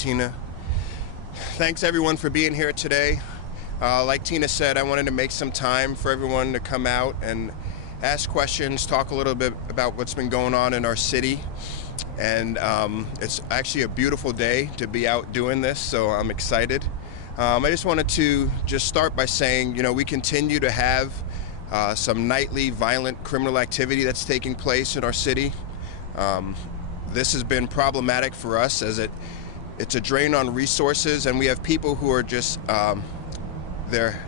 Tina. Thanks everyone for being here today. Like Tina said, I wanted to make some time for everyone to come out and ask questions, talk a little bit about what's been going on in our city. And it's actually a beautiful day to be out doing this, so I'm excited. I just wanted to start by saying, we continue to have some nightly violent criminal activity that's taking place in our city. This has been problematic for us as it's a drain on resources, and we have people who are they're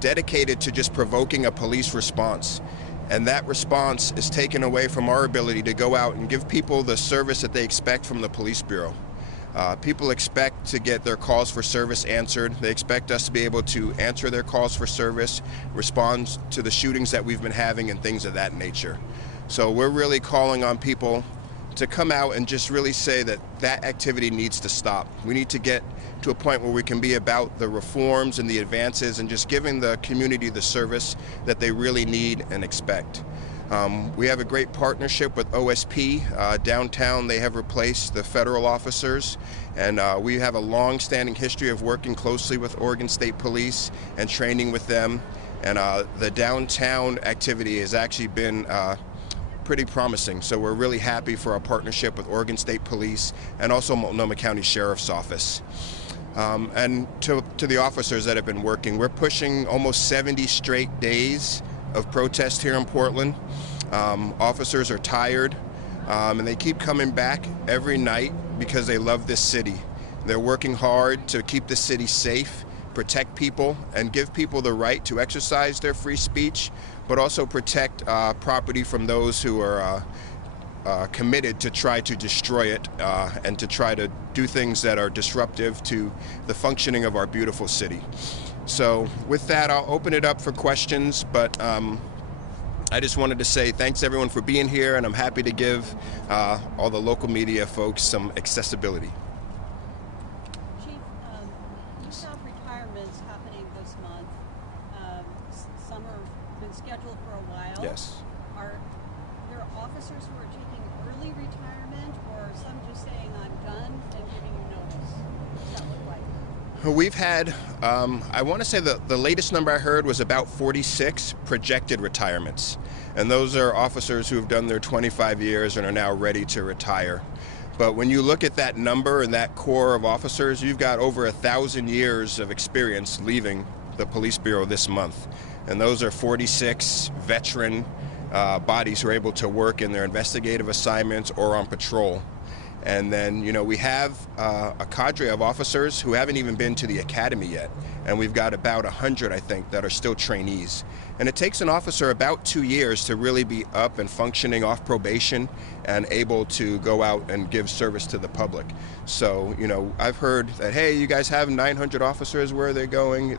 dedicated to just provoking a police response. And that response is taken away from our ability to go out and give people the service that they expect from the police bureau. People expect to get their calls for service answered. They expect us to be able to answer their calls for service, respond to the shootings that we've been having and things of that nature. So we're really calling on people to come out and just really say that that activity needs to stop. We need to get to a point where we can be about the reforms and the advances and just giving the community the service that they really need and expect. We have a great partnership with OSP. Downtown, they have replaced the federal officers, and we have a long-standing history of working closely with Oregon State Police and training with them. And the downtown activity has actually been pretty promising, so we're really happy for our partnership with Oregon State Police and also Multnomah County Sheriff's Office. And to the officers that have been working, we're pushing almost 70 straight days of protest here in Portland. Officers are tired, and they keep coming back every night because they love this city. They're working hard to keep the city safe, protect people, and give people the right to exercise their free speech, but also protect property from those who are committed to try to destroy it and to try to do things that are disruptive to the functioning of our beautiful city. So with that, I'll open it up for questions, but I just wanted to say thanks everyone for being here, and I'm happy to give all the local media folks some accessibility. Chief, you have retirements happening this month. Some have been scheduled for a while. Yes. Are there officers who are taking early retirement, or some just saying I'm done and giving you notice? What does that look like? We've had, I want to say the latest number I heard was about 46 projected retirements. And those are officers who have done their 25 years and are now ready to retire. But when you look at that number and that core of officers, you've got over 1,000 years of experience leaving the Police Bureau this month. And those are 46 veteran bodies who are able to work in their investigative assignments or on patrol. And then, we have a cadre of officers who haven't even been to the academy yet. And we've got about 100, I think, that are still trainees. And it takes an officer about 2 years to really be up and functioning off probation and able to go out and give service to the public. So, I've heard that, hey, you guys have 900 officers, where are they going?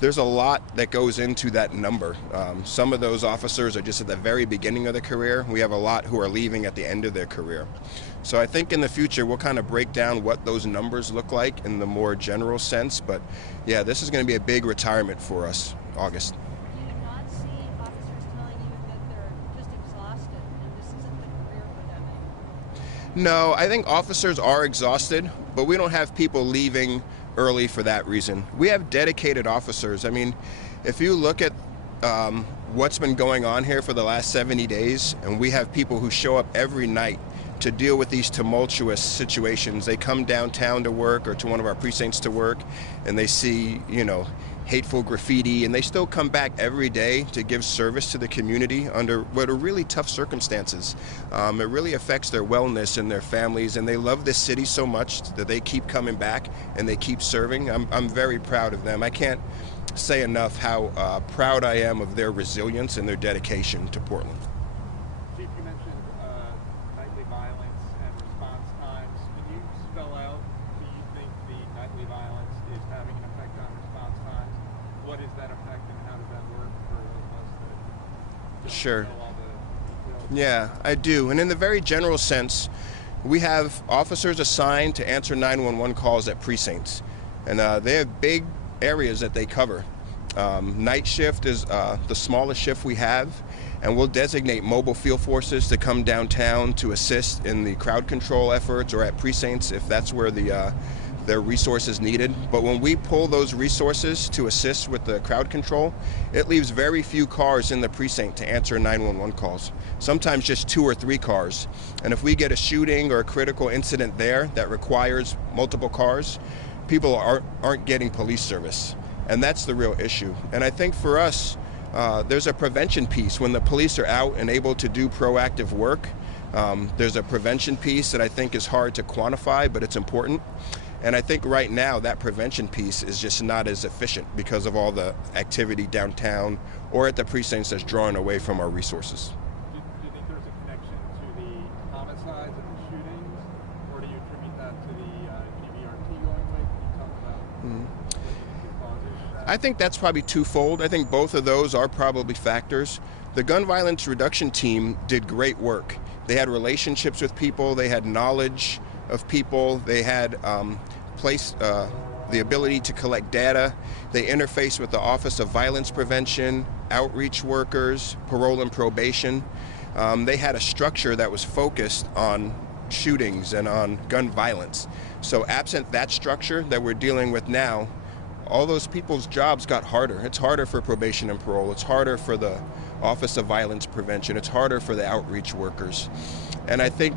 There's a lot that goes into that number. Some of those officers are just at the very beginning of their career. We have a lot who are leaving at the end of their career. So I think in the future we'll kind of break down what those numbers look like in the more general sense. But yeah, this is going to be a big retirement for us, August. Do you not see officers telling you that they're just exhausted and this isn't the career for them anymore? No, I think officers are exhausted, but we don't have people leaving early for that reason. We have dedicated officers. I mean, if you look at what's been going on here for the last 70 days, and we have people who show up every night to deal with these tumultuous situations. They come downtown to work or to one of our precincts to work, and they see, hateful graffiti, and they still come back every day to give service to the community under what are really tough circumstances. It really affects their wellness and their families, and they love this city so much that they keep coming back and they keep serving. I'm very proud of them. I can't say enough how proud I am of their resilience and their dedication to Portland. Chief, you mentioned nightly violence and response times. Can you spell out, do you think the nightly violence is having an effect on response times? What is that effect and how does that work for those of us that Sure. know all the details? Yeah, I do. And in the very general sense, we have officers assigned to answer 911 calls at precincts. And they have big areas that they cover. Night shift is the smallest shift we have, and we'll designate mobile field forces to come downtown to assist in the crowd control efforts or at precincts if that's where their resources needed. But when we pull those resources to assist with the crowd control, it leaves very few cars in the precinct to answer 911 calls. Sometimes just 2 or 3 cars. And if we get a shooting or a critical incident there that requires multiple cars, people aren't getting police service. And that's the real issue. And I think for us, there's a prevention piece. When the police are out and able to do proactive work, there's a prevention piece that I think is hard to quantify, but it's important. And I think right now that prevention piece is just not as efficient because of all the activity downtown or at the precincts that's drawing away from our resources. Do you think there's a connection to the homicides and the shootings, or do you attribute that to the GVRT going away? Can you talk about what you think the cause is of that? I think that's probably twofold. I think both of those are probably factors. The gun violence reduction team did great work. They had relationships with people, they had knowledge of people, they had the ability to collect data. They interface with the Office of Violence Prevention, outreach workers, parole and probation. They had a structure that was focused on shootings and on gun violence. So absent that structure that we're dealing with now, all those people's jobs got harder. It's harder for probation and parole. It's harder for the Office of Violence Prevention. It's harder for the outreach workers. And I think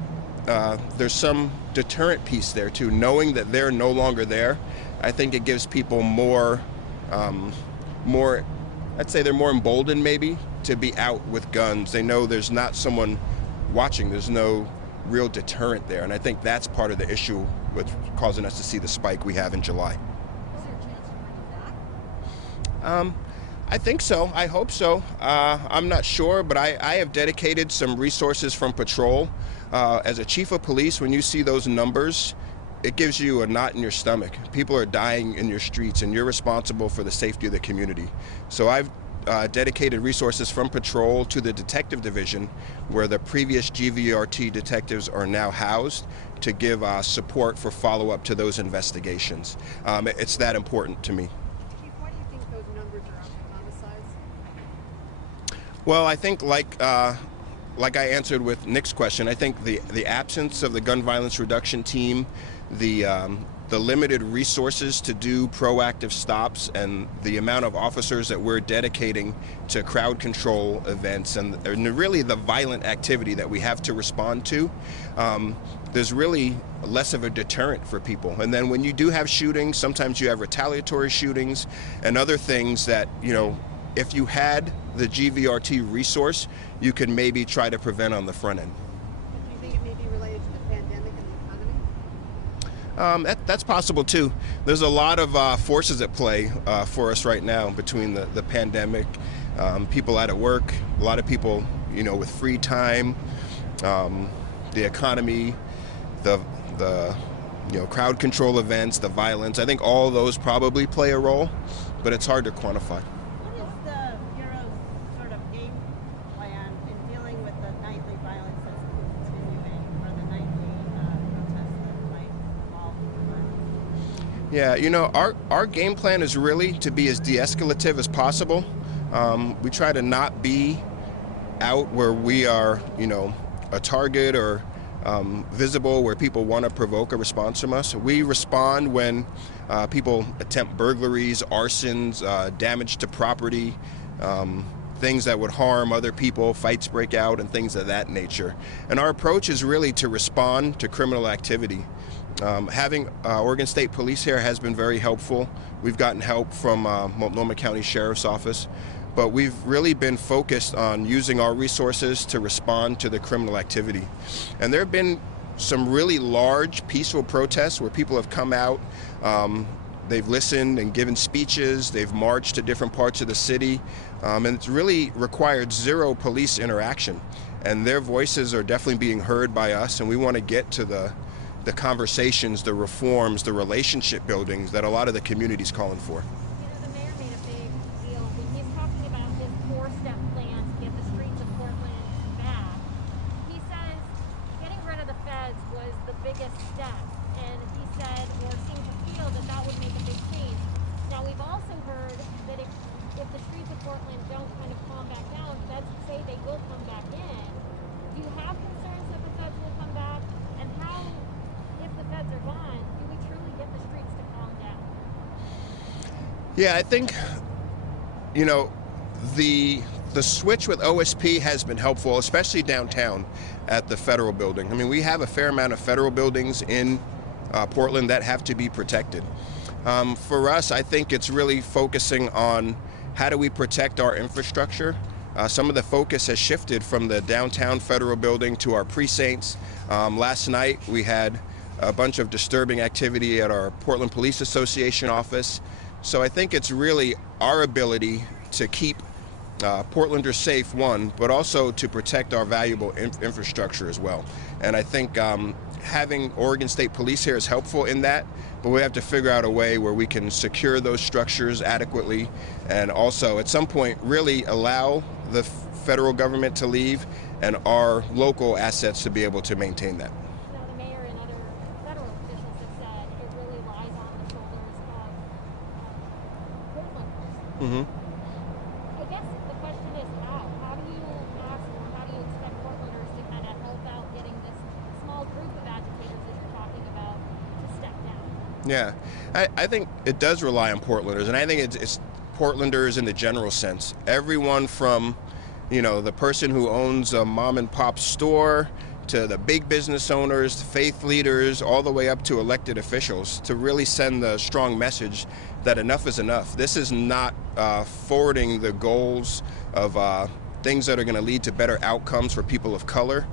there's some deterrent piece there too. Knowing that they're no longer there, I think it gives people more, I'd say they're more emboldened maybe to be out with guns. They know there's not someone watching. There's no real deterrent there. And I think that's part of the issue with causing us to see the spike we have in July. Is there a chance to bring it back? I think so. I hope so. I'm not sure, but I have dedicated some resources from patrol. As a chief of police, when you see those numbers, it gives you a knot in your stomach. People are dying in your streets, and you're responsible for the safety of the community. So I've dedicated resources from patrol to the detective division, where the previous GVRT detectives are now housed, to give support for follow-up to those investigations. It's that important to me. Why do you think those numbers are up in homicides? Well, I think like I answered with Nick's question, I think the absence of the gun violence reduction team, the limited resources to do proactive stops, and the amount of officers that we're dedicating to crowd control events and really the violent activity that we have to respond to, there's really less of a deterrent for people. And then when you do have shootings, sometimes you have retaliatory shootings and other things that, if you had the GVRT resource, you could maybe try to prevent on the front end. Do you think it may be related to the pandemic and the economy? That's possible too. There's a lot of forces at play for us right now between the pandemic, people out of work, a lot of people, with free time, the economy, the crowd control events, the violence. I think all those probably play a role, but it's hard to quantify. What is the Bureau's sort of game plan in dealing with the nightly violence that's continuing, or the nightly protests that might involve violence? Yeah, our game plan is really to be as de-escalative as possible. We try to not be out where we are, a target or visible where people want to provoke a response from us. We respond when people attempt burglaries, arsons, damage to property, things that would harm other people, fights break out, and things of that nature. And our approach is really to respond to criminal activity. Having Oregon State Police here has been very helpful. We've gotten help from Multnomah County Sheriff's Office, but we've really been focused on using our resources to respond to the criminal activity. And there have been some really large peaceful protests where people have come out, they've listened and given speeches, they've marched to different parts of the city, and it's really required zero police interaction. And their voices are definitely being heard by us, and we want to get to the conversations, the reforms, the relationship buildings that a lot of the community's calling for. The mayor made a big deal when he's talking about his 4-step plan to get the streets of Portland back. He says getting rid of the feds was the biggest step, and he said, or seemed to feel, that would make a big change. Now, we've also heard that if Yeah, I think, you know, the switch with OSP has been helpful, especially downtown at the federal building. I mean, we have a fair amount of federal buildings in Portland that have to be protected. For us, I think it's really focusing on how do we protect our infrastructure. Some of the focus has shifted from the downtown federal building to our precincts. Last night we had a bunch of disturbing activity at our Portland Police Association office. So I think it's really our ability to keep Portlanders safe, one, but also to protect our valuable infrastructure as well. And I think having Oregon State Police here is helpful in that, but we have to figure out a way where we can secure those structures adequately and also at some point really allow the federal government to leave and our local assets to be able to maintain that. Now, the mayor and other federal officials have said it really lies on the shoulders of Portlanders. Mm-hmm. I guess the question is how? How do you ask or how do you expect Portlanders to kind of help out getting this small group of agitators that you're talking about to step down? Yeah, I think it does rely on Portlanders, and I think it's Portlanders in the general sense. Everyone from, you know, the person who owns a mom and pop store to the big business owners, faith leaders, all the way up to elected officials to really send the strong message that enough is enough. This is not forwarding the goals of things that are going to lead to better outcomes for people of color.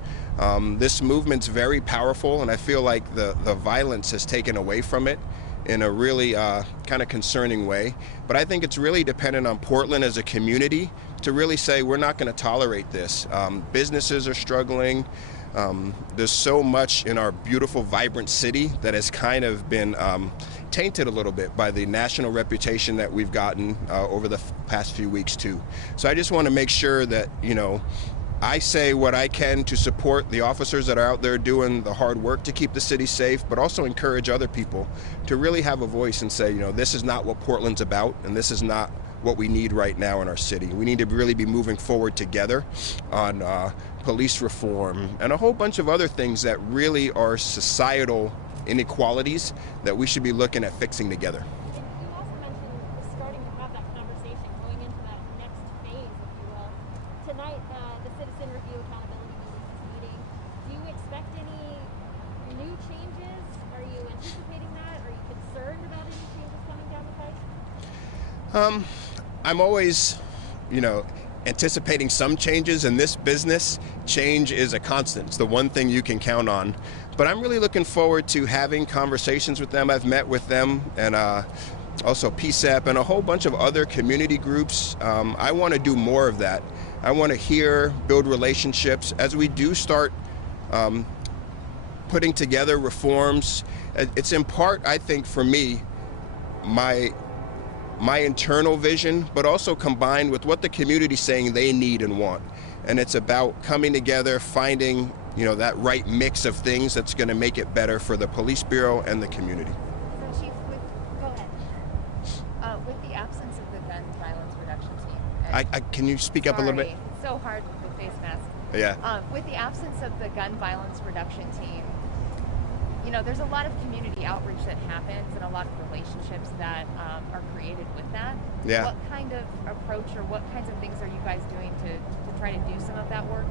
This movement's very powerful, and I feel like the violence has taken away from it in a really kind of concerning way. But I think it's really dependent on Portland as a community to really say we're not going to tolerate this. Businesses are struggling. There's so much in our beautiful, vibrant city that has kind of been tainted a little bit by the national reputation that we've gotten over the past few weeks too. So I just want to make sure that, you know, I say what I can to support the officers that are out there doing the hard work to keep the city safe, but also encourage other people to really have a voice and say, you know, this is not what Portland's about, and this is not what we need right now in our city. We need to really be moving forward together on police reform and a whole bunch of other things that really are societal inequalities that we should be looking at fixing together. And you also mentioned starting to have that conversation, going into that next phase, if you will. Tonight, the Citizen Review Accountability Meeting is meeting. Do you expect any new changes? Are you anticipating that? Are you concerned about any changes coming down the pike? I'm always, you know, anticipating some changes. In this business, change is a constant. It's the one thing you can count on. But I'm really looking forward to having conversations with them. I've met with them and also PSEP and a whole bunch of other community groups. I want to do more of that. I want to hear, build relationships as we do start putting together reforms. It's in part, I think, for me, my internal vision, but also combined with what the community's saying they need and want. And it's about coming together, finding, you know, that right mix of things that's going to make it better for the police bureau and the community. So Chief, go ahead. With the absence of the gun violence reduction team. Can you speak up a little bit? Sorry, it's so hard with the face mask. Yeah. With the absence of the gun violence reduction team, you know, there's a lot of community outreach that happens and a lot of relationships that are created with that. Yeah. What kind of approach or what kinds of things are you guys doing to try to do some of that work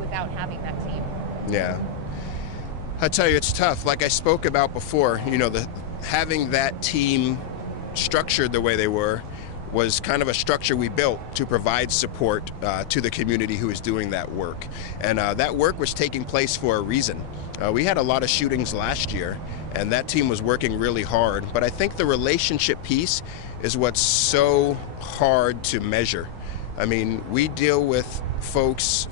without having that team? Yeah. I tell you, it's tough. Like I spoke about before, you know, having that team structured the way they were was kind of a structure we built to provide support to the community who is doing that work. And that work was taking place for a reason. We had a lot of shootings last year, and that team was working really hard. But I think the relationship piece is what's so hard to measure. I mean, we deal with folks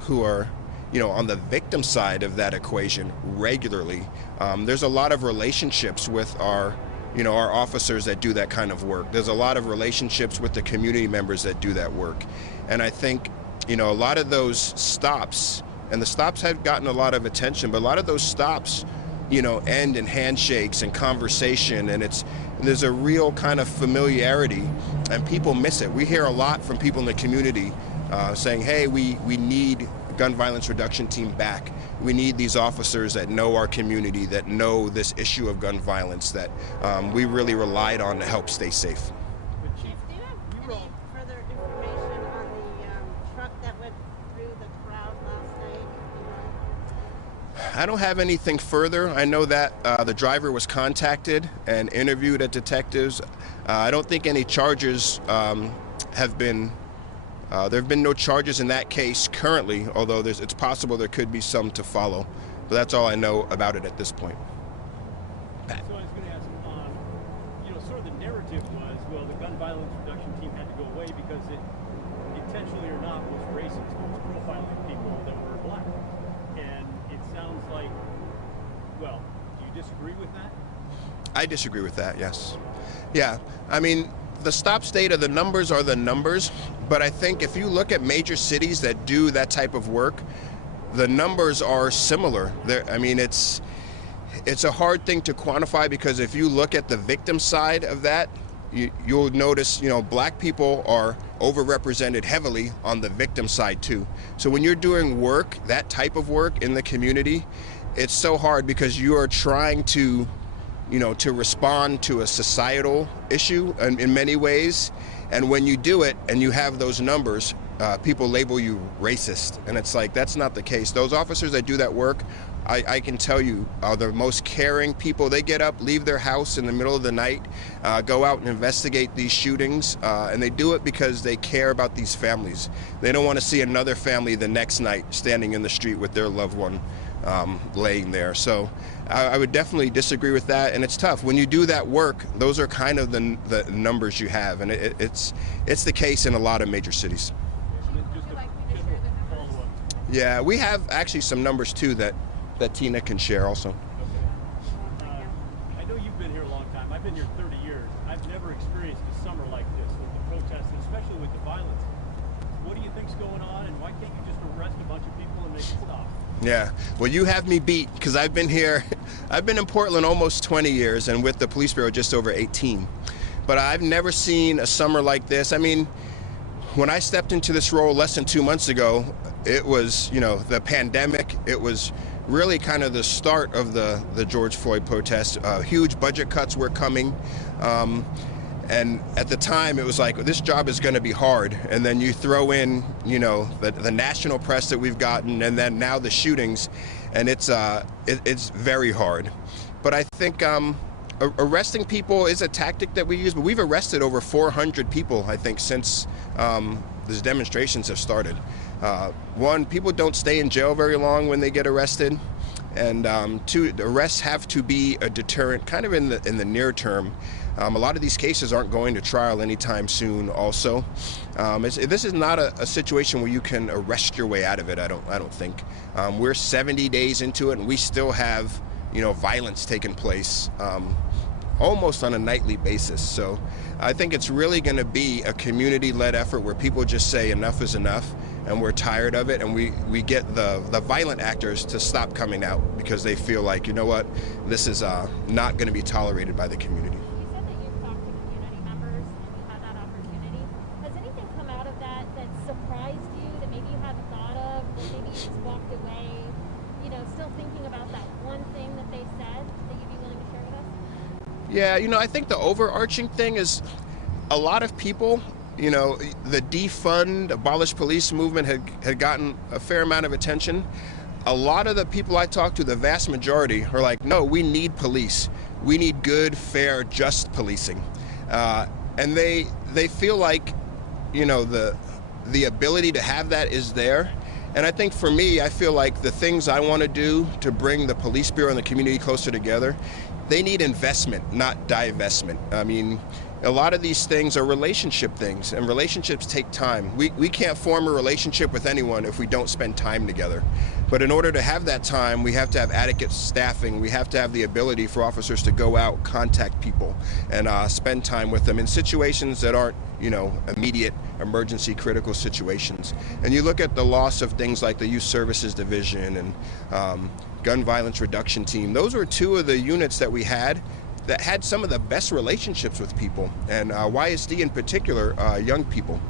who are, you know, on the victim side of that equation regularly. There's a lot of relationships with our officers that do that kind of work. There's a lot of relationships with the community members that do that work. And I think, you know, a lot of those stops, and the stops have gotten a lot of attention, but a lot of those stops, you know, end in handshakes and conversation, and there's a real kind of familiarity, and people miss it. We hear a lot from people in the community saying, hey, we need gun violence reduction team back. We need these officers that know our community, that know this issue of gun violence, that we really relied on to help stay safe. I don't have anything further. I know that the driver was contacted and interviewed at detectives. I don't think any charges have been. There have been no charges in that case currently, although it's possible there could be some to follow. But that's all I know about it at this point. So I was going to ask, sort of the narrative was, well, the gun violence reduction team had to go away because it, intentionally or not, was racist. It was profiling people that were black. And it sounds like, well, do you disagree with that? I disagree with that, yes. Yeah, I mean, the stops data, the numbers are the numbers, but I think if you look at major cities that do that type of work, the numbers are similar. I mean, it's a hard thing to quantify because if you look at the victim side of that, you'll notice, black people are overrepresented heavily on the victim side too. So when you're doing work, that type of work in the community, it's so hard because you are trying to respond to a societal issue in many ways. And when you do it and you have those numbers, people label you racist. And it's like, that's not the case. Those officers that do that work, I can tell you, are the most caring people. They get up, leave their house in the middle of the night, go out and investigate these shootings. And they do it because they care about these families. They don't want to see another family the next night standing in the street with their loved one laying there. So I would definitely disagree with that, and it's tough. When you do that work, those are kind of the numbers you have, and it's the case in a lot of major cities. Yeah, we have actually some numbers too that Tina can share also. I know you've been here a long time. I've been here 30 years. I've never experienced a summer like this with the protests, and especially with the violence. What do you think's going on, and why can't you just arrest a bunch of people and make it stop? Yeah, well, you have me beat because I've been here. I've been in Portland almost 20 years and with the police bureau just over 18. But I've never seen a summer like this. I mean, when I stepped into this role less than 2 months ago, it was, the pandemic. It was really kind of the start of the George Floyd protests. Huge budget cuts were coming. And at the time, it was like, this job is going to be hard. And then you throw in, the national press that we've gotten, and then now the shootings, and it's very hard. But I think arresting people is a tactic that we use, but we've arrested over 400 people, I think, since these demonstrations have started. One, people don't stay in jail very long when they get arrested. And two, the arrests have to be a deterrent kind of in the near term. A lot of these cases aren't going to trial anytime soon also. This is not a situation where you can arrest your way out of it, I don't think. We're 70 days into it and we still have, violence taking place almost on a nightly basis. So I think it's really going to be a community-led effort where people just say enough is enough and we're tired of it, and we get the violent actors to stop coming out because they feel like, this is not going to be tolerated by the community. You said that you've talked to community members and you had that opportunity. Has anything come out of that surprised you, that maybe you hadn't thought of, that maybe you just walked away, still thinking about that one thing that they said that you'd be willing to share with us? Yeah, I think the overarching thing is a lot of people, the defund, abolish police movement had gotten a fair amount of attention. A lot of the people I talk to, the vast majority, are like, no, we need police. We need good, fair, just policing. And they feel like, the ability to have that is there. And I think for me, I feel like the things I want to do to bring the police bureau and the community closer together, they need investment, not divestment. I mean, a lot of these things are relationship things, and relationships take time. We can't form a relationship with anyone if we don't spend time together. But in order to have that time, we have to have adequate staffing. We have to have the ability for officers to go out, contact people, and spend time with them in situations that aren't, immediate emergency critical situations. And you look at the loss of things like the Youth Services Division and Gun Violence Reduction Team. Those were two of the units that we had that had some of the best relationships with people, and YSD in particular, young people.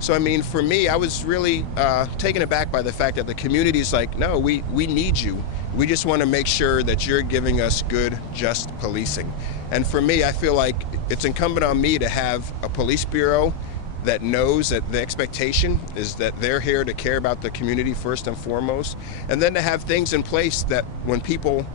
So I mean, for me, I was really taken aback by the fact that the community is like, no, we need you. We just want to make sure that you're giving us good, just policing. And for me, I feel like it's incumbent on me to have a police bureau that knows that the expectation is that they're here to care about the community first and foremost, and then to have things in place that when people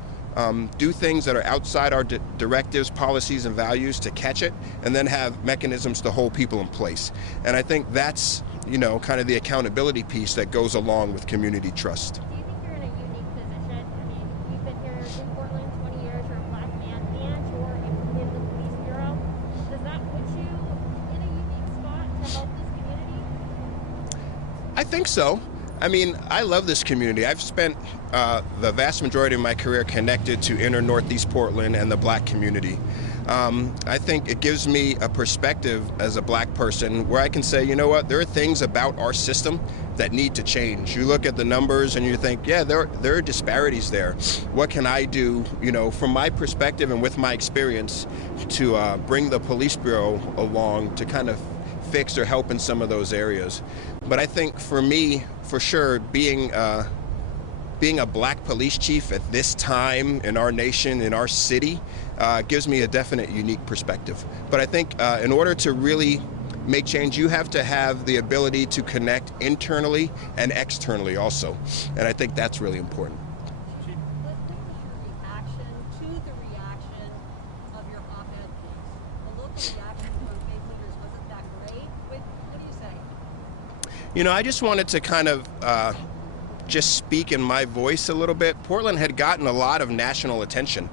do things that are outside our directives, policies, and values, to catch it, and then have mechanisms to hold people in place. And I think that's, you know, kind of the accountability piece that goes along with community trust. Do you think you're in a unique position? I mean, you've been here in Portland 20 years, you're a black man, and you're in the police bureau. Does that put you in a unique spot to help this community? I think so. I mean, I love this community. I've spent the vast majority of my career connected to inner Northeast Portland and the black community. I think it gives me a perspective as a black person where I can say, you know what, there are things about our system that need to change. You look at the numbers and you think, yeah, there are disparities there. What can I do, you know, from my perspective and with my experience to bring the police bureau along to kind of fix or help in some of those areas. But I think for me, for sure, being a black police chief at this time in our nation, in our city, gives me a definite unique perspective. But I think in order to really make change, you have to have the ability to connect internally and externally also. And I think that's really important. What was your reaction to the reaction of your op-ed piece? The local reaction from faith leaders wasn't that great. What do you say? You know, I just wanted to kind of just speak in my voice a little bit. Portland had gotten a lot of national attention,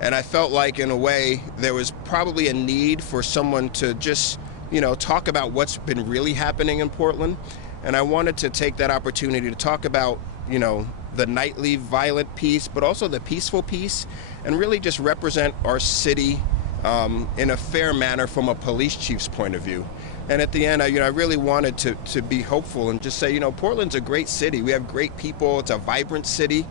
and I felt like in a way there was probably a need for someone to just, you know, talk about what's been really happening in Portland. And I wanted to take that opportunity to talk about, you know, the nightly violent piece, but also the peaceful piece, and really just represent our city in a fair manner from a police chief's point of view. And at the end, I really wanted to be hopeful and just say, you know, Portland's a great city. We have great people. It's a vibrant city.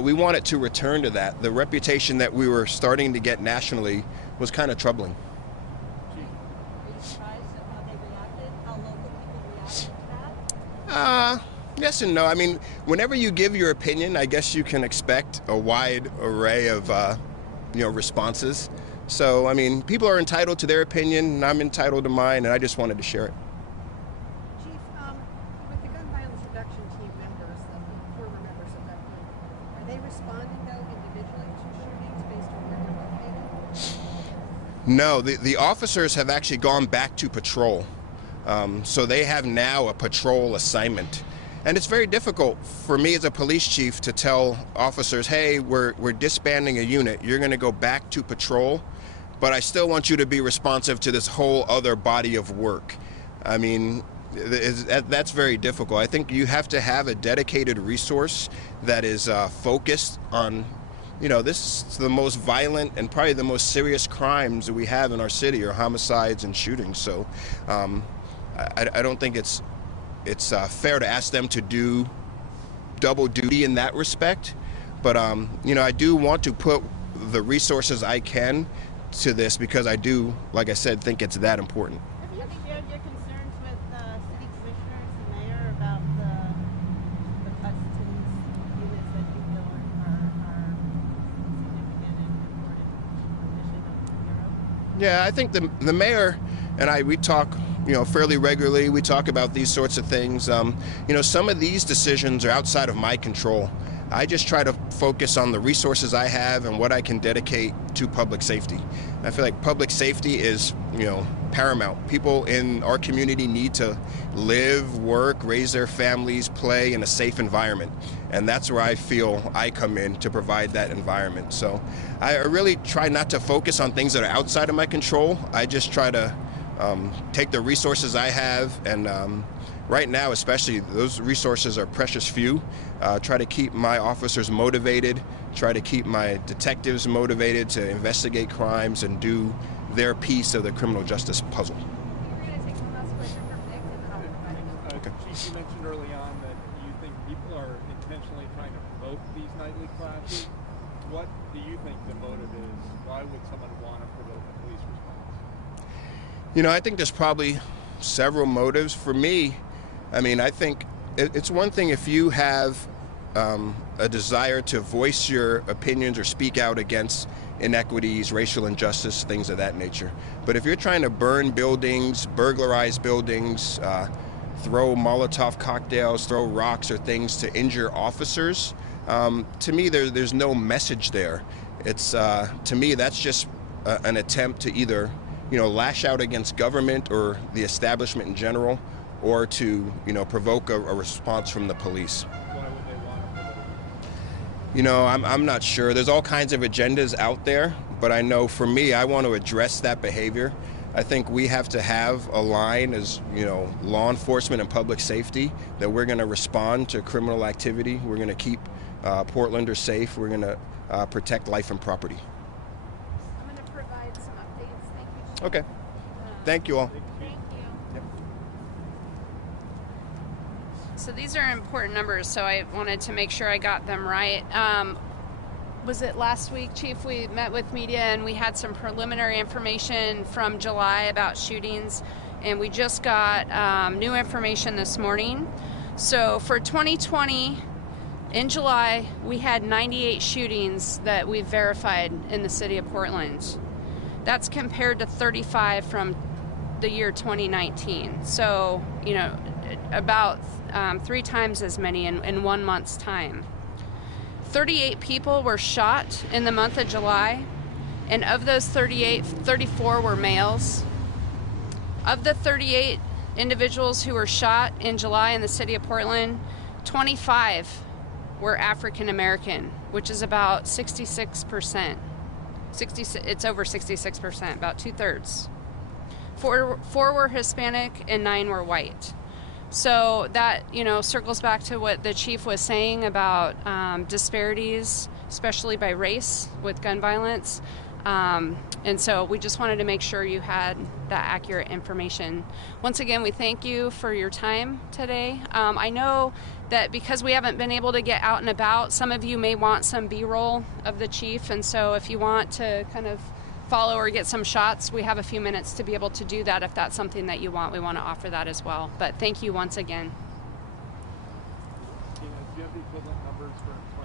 We want it to return to that. The reputation that we were starting to get nationally was kind of troubling. Are you surprised at how they reacted? How local people reacted to that? Yes and no. I mean, whenever you give your opinion, I guess you can expect a wide array of, you know, responses. So, I mean, people are entitled to their opinion, and I'm entitled to mine, and I just wanted to share it. Chief, with the gun violence reduction team members, the former members of that group, are they responding, though, individually to shootings based on where they're located? No, the officers have actually gone back to patrol. So they have now a patrol assignment. And it's very difficult for me as a police chief to tell officers, hey, we're disbanding a unit. You're going to go back to patrol, but I still want you to be responsive to this whole other body of work. I mean, that's very difficult. I think you have to have a dedicated resource that is focused on, you know, this is the most violent and probably the most serious crimes that we have in our city are homicides and shootings. So I don't think it's fair to ask them to do double duty in that respect. But, you know, I do want to put the resources I can to this because I do, like I said, think it's that important. Have you shared your concerns with city commissioners and mayor about the cuts to these units that you feel are significant and important to the mission of the bureau? Yeah, I think the mayor and we talk, you know, fairly regularly. We talk about these sorts of things. You know, some of these decisions are outside of my control. I just try to focus on the resources I have and what I can dedicate to public safety. I feel like public safety is, you know, paramount. People in our community need to live, work, raise their families, play in a safe environment. And that's where I feel I come in to provide that environment. So I really try not to focus on things that are outside of my control. I just try to take the resources I have, and right now especially, those resources are precious few. Try to keep my officers motivated, try to keep my detectives motivated to investigate crimes and do their piece of the criminal justice puzzle. We're going to take one last question from Nick and then I'll provide it. Okay. Chief, you mentioned early on that you think people are intentionally trying to provoke these nightly clashes. What do you think the motive is? Why would someone want to provoke a police response? You know, I think there's probably several motives. For me, I mean, I think it's one thing if you have a desire to voice your opinions or speak out against inequities, racial injustice, things of that nature. But if you're trying to burn buildings, burglarize buildings, throw Molotov cocktails, throw rocks or things to injure officers, to me there's no message there. It's to me that's just an attempt to either lash out against government or the establishment in general, or to provoke a response from the police. Why would they want to? I'm not sure. There's all kinds of agendas out there, but I know for me, I want to address that behavior. I think we have to have a line as law enforcement and public safety that we're going to respond to criminal activity. We're going to keep Portlanders safe. We're going to protect life and property. I'm going to provide some updates. Thank you. Okay. Thank you all. Thank you. Yep. So these are important numbers, so I wanted to make sure I got them right. Was it last week, Chief, we met with media and we had some preliminary information from July about shootings, and we just got new information this morning. So for 2020, in July, we had 98 shootings that we verified in the city of Portland. That's compared to 35 from the year 2019. So, about 3 times as many in 1 month's time. 38 people were shot in the month of July, and of those 38, 34 were males. Of the 38 individuals who were shot in July in the city of Portland, 25 were African American, which is about 66%. It's over 66%, about 2/3. Four were Hispanic and 9 were white. So that, circles back to what the chief was saying about disparities, especially by race with gun violence. And so we just wanted to make sure you had that accurate information. Once again, we thank you for your time today. I know that because we haven't been able to get out and about, some of you may want some B-roll of the chief. And so if you want to kind of follow or get some shots, we have a few minutes to be able to do that. If that's something that you want, we want to offer that as well. But thank you once again. Do you have the equivalent numbers for